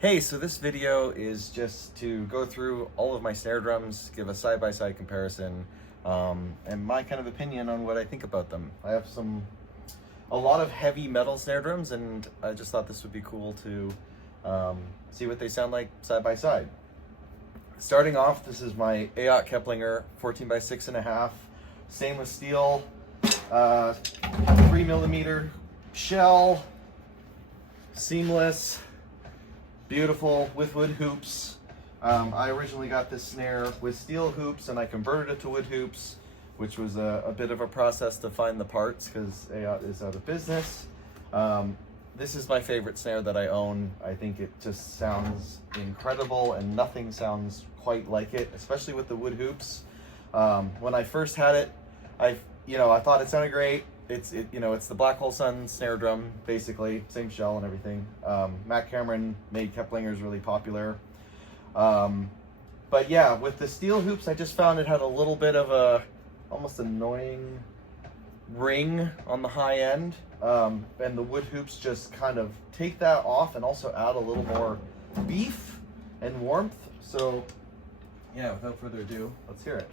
Hey, so this video is just to go through all of my snare drums, give a side-by-side comparison, and my kind of opinion on what I think about them. I have a lot of heavy metal snare drums, and I just thought this would be cool to see what they sound like side by side. Starting off, this is my Ayotte Keplinger 14x6.5 stainless steel 3mm shell, seamless, beautiful, with wood hoops. I originally got this snare with steel hoops and I converted it to wood hoops, which was a bit of a process to find the parts because Ayotte is out of business. This is my favorite snare that I own. I think it just sounds incredible and nothing sounds quite like it, especially with the wood hoops. When I first had it, I thought it sounded great. It's the Black Hole Sun snare drum, basically, same shell and everything. Matt Cameron made Keplingers really popular. But yeah, with the steel hoops, I just found it had a little bit of a almost annoying ring on the high end. And the wood hoops just kind of take that off and also add a little more beef and warmth. So yeah, without further ado, let's hear it.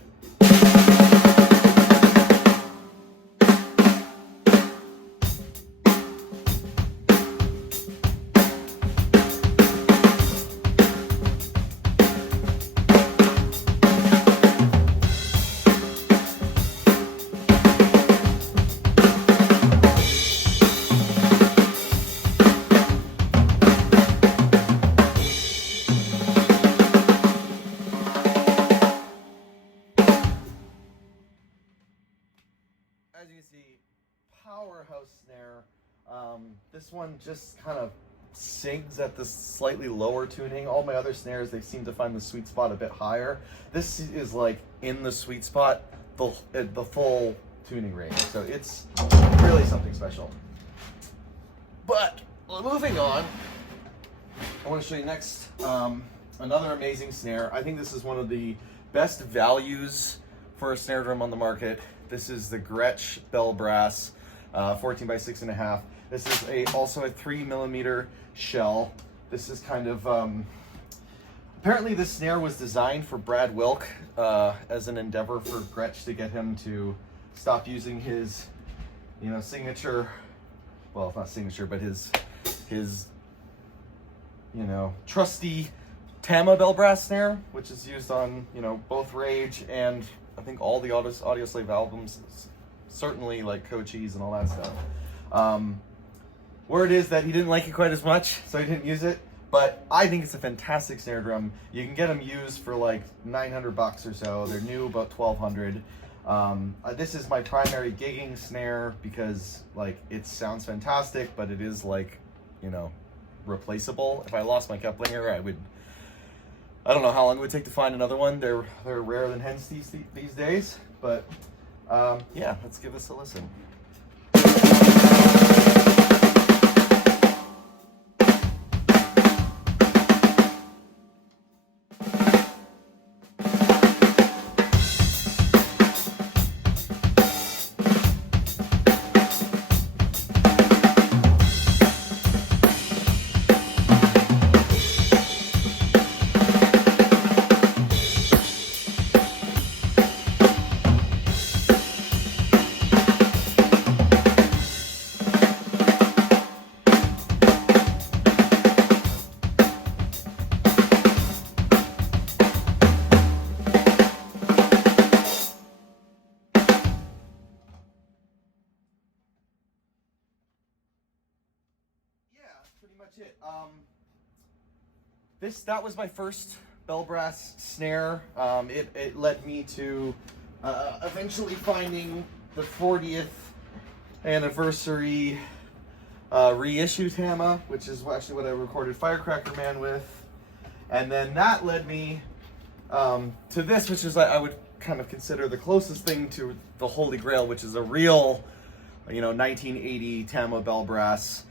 As you can see, powerhouse snare. This one just kind of sings at this slightly lower tuning. All my other snares, they seem to find the sweet spot a bit higher. This is like in the sweet spot, the full tuning range. So it's really something special. But moving on, I want to show you next another amazing snare. I think this is one of the best values for a snare drum on the market. This is the Gretsch Bell Brass 14x6.5. This is also a 3mm shell. This is kind of apparently this snare was designed for Brad Wilk as an endeavor for Gretsch to get him to stop using his signature, well, not signature, but his trusty Tama Bell Brass snare, which is used on both Rage and I think all the Audio Slave albums, certainly like Cochise and all that stuff. Word is that he didn't like it quite as much, so he didn't use it. But I think it's a fantastic snare drum. You can get them used for like $900 or so. They're new, about $1,200. This is my primary gigging snare because like it sounds fantastic, but it is like replaceable. If I lost my Keplinger, I don't know how long it would take to find another one. They're rarer than hens these days, but yeah, let's give this a listen. Pretty much it. That was my first Bell Brass snare. It led me to eventually finding the 40th anniversary reissue Tama, which is actually what I recorded Firecracker Man with, and then that led me to this, which is I would kind of consider the closest thing to the Holy Grail, which is a real 1980 Tama Bell Brass.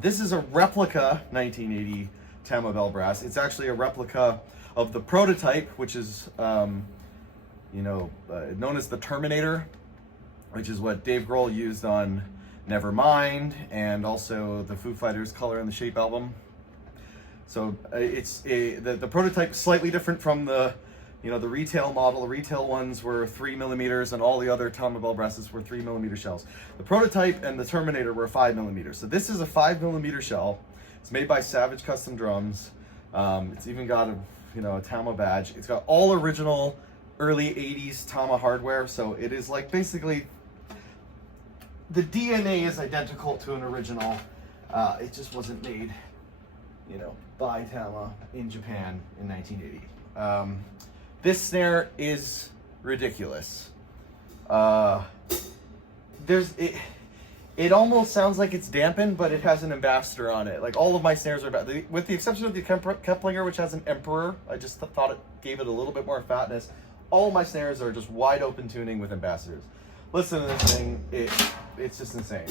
This is a replica 1980 Tama Bell Brass. It's actually a replica of the prototype, which is known as the Terminator, which is what Dave Grohl used on Nevermind and also the Foo Fighters Color and the Shape album. So the prototype is slightly different from the, you know, the retail model. The retail ones were 3 millimeters, and all the other Tama bell brasses were 3 millimeter shells. The prototype and the Terminator were 5 millimeters. So this is a 5 millimeter shell. It's made by Savage Custom Drums. It's even got a, you know, a Tama badge. It's got all original early 80s Tama hardware. So it is like basically the DNA is identical to an original. It just wasn't made, you know, by Tama in Japan in 1980. This snare is ridiculous. It almost sounds like it's dampened, but it has an ambassador on it. Like all of my snares are with the exception of the Keplinger, which has an Emperor. I just thought it gave it a little bit more fatness. All my snares are just wide open tuning with ambassadors. Listen to this thing, it's just insane.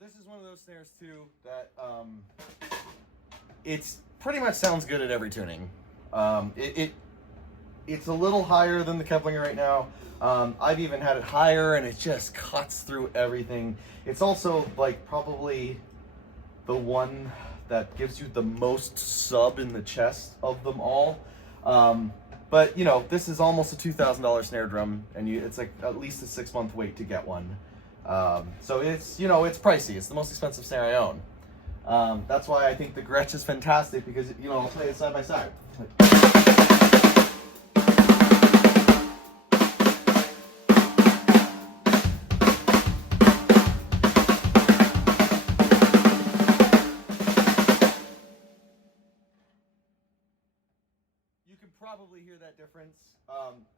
This is one of those snares too that it's pretty much sounds good at every tuning. It's a little higher than the Keplinger right now. I've even had it higher, and it just cuts through everything. It's also like probably the one that gives you the most sub in the chest of them all. But you know, this is almost a $2,000 snare drum, and it's like at least a 6-month wait to get one. So it's, you know, it's pricey. It's the most expensive snare I own. That's why I think the Gretsch is fantastic, because, you know, I'll play it side by side. You can probably hear that difference.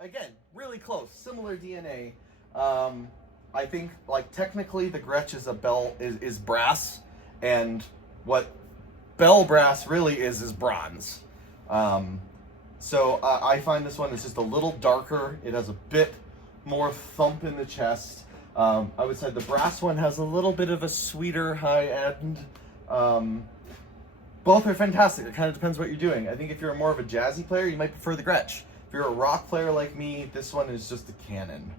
Again, really close, similar DNA. I think, like, technically the Gretsch is is brass, and what bell brass really is bronze. So I find this one is just a little darker. It has a bit more thump in the chest. I would say the brass one has a little bit of a sweeter high end. Both are fantastic. It kind of depends what you're doing. I think if you're more of a jazzy player, you might prefer the Gretsch. If you're a rock player like me, this one is just a cannon.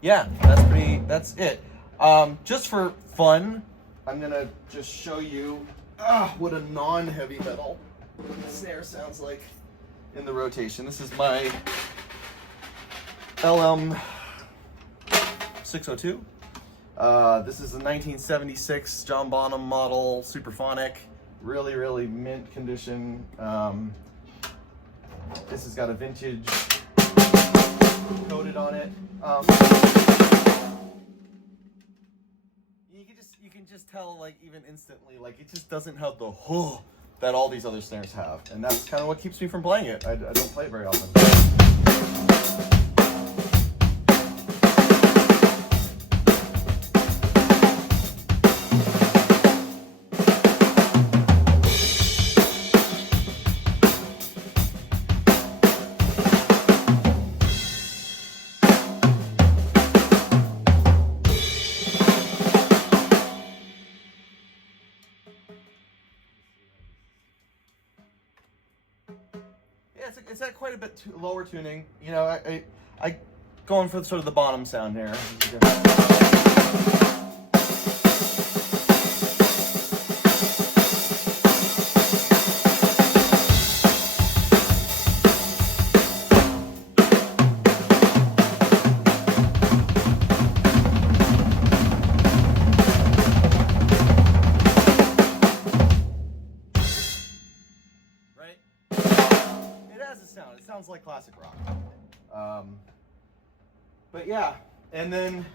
Yeah, that's it. Just for fun, I'm gonna just show you what a non-heavy metal snare sounds like in the rotation. This is my LM402. This is the 1976 John Bonham model Supra-phonic. Really, really mint condition. This has got a vintage coated on it. You can just tell, like, even instantly, like, it just doesn't have the huh that all these other snares have, and that's kind of what keeps me from playing it. I don't play it very often. It's at quite a bit lower tuning. You know, I going for sort of the Bonham sound here. It sounds like classic rock. But yeah, and then,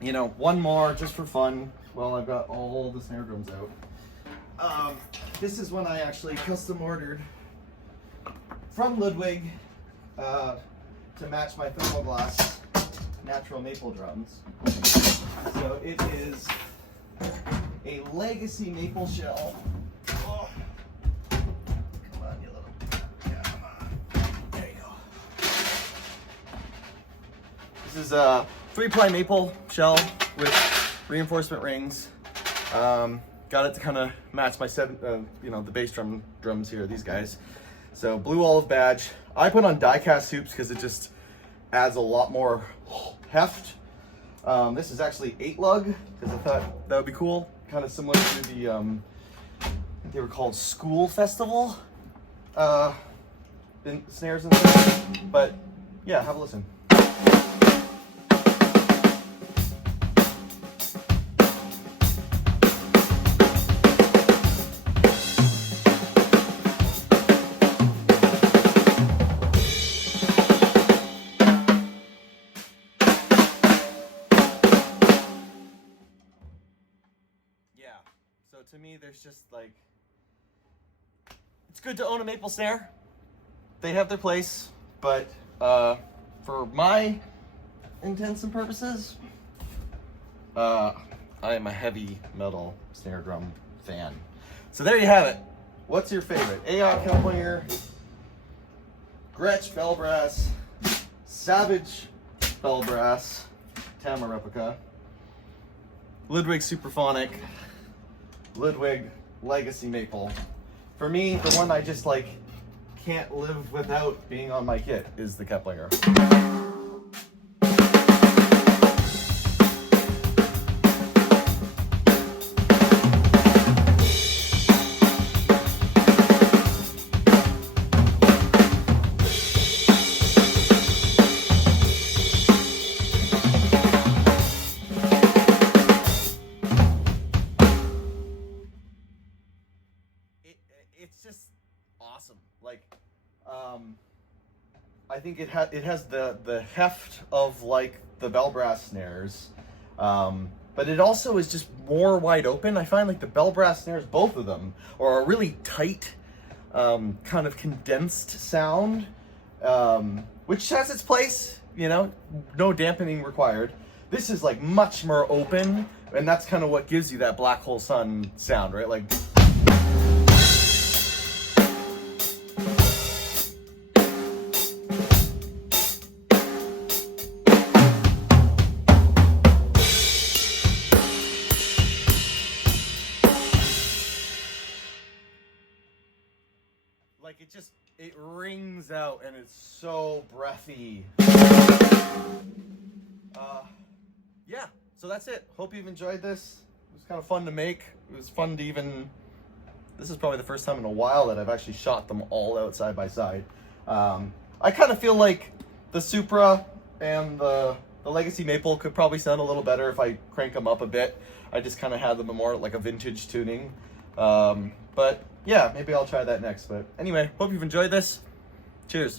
you know, one more just for fun. Well, I've got all the snare drums out. This is one I actually custom ordered from Ludwig to match my thermoglass natural maple drums. So it is a Legacy maple shell. Oh. Come on, you little. Yeah, come on. There you go. This is a 3-ply maple shell with reinforcement rings. Got it to kind of match my the bass drums here, these guys. So blue olive badge. I put on die-cast hoops because it just adds a lot more heft. This is actually 8-lug because I thought that would be cool. Kind of similar to the, I think they were called School Festival snares and stuff. But yeah, have a listen. So to me, there's just like, it's good to own a maple snare. They have their place, but for my intents and purposes, I am a heavy metal snare drum fan. So there you have it. What's your favorite? Ayotte Keplinger, Gretsch Bell Brass, Savage Bell Brass, Tama replica, Ludwig Supra-phonic, Ludwig Legacy maple. For me, the one I just like can't live without being on my kit is the Keplinger. It's just awesome. Like, I think it has the heft of like the Bell Brass snares, but it also is just more wide open. I find like the Bell Brass snares, both of them, are a really tight, kind of condensed sound, which has its place. You know, no dampening required. This is like much more open, and that's kind of what gives you that Black Hole Sun sound, right? Like. Like it rings out and it's so breathy. Yeah, so that's it. Hope you've enjoyed this. It was kind of fun to make. It was fun to this is probably the first time in a while that I've actually shot them all out side by side. I kind of feel like the Supra and the Legacy Maple could probably sound a little better if I crank them up a bit. I just kind of had them more like a vintage tuning. But yeah, maybe I'll try that next. But anyway, hope you've enjoyed this. Cheers.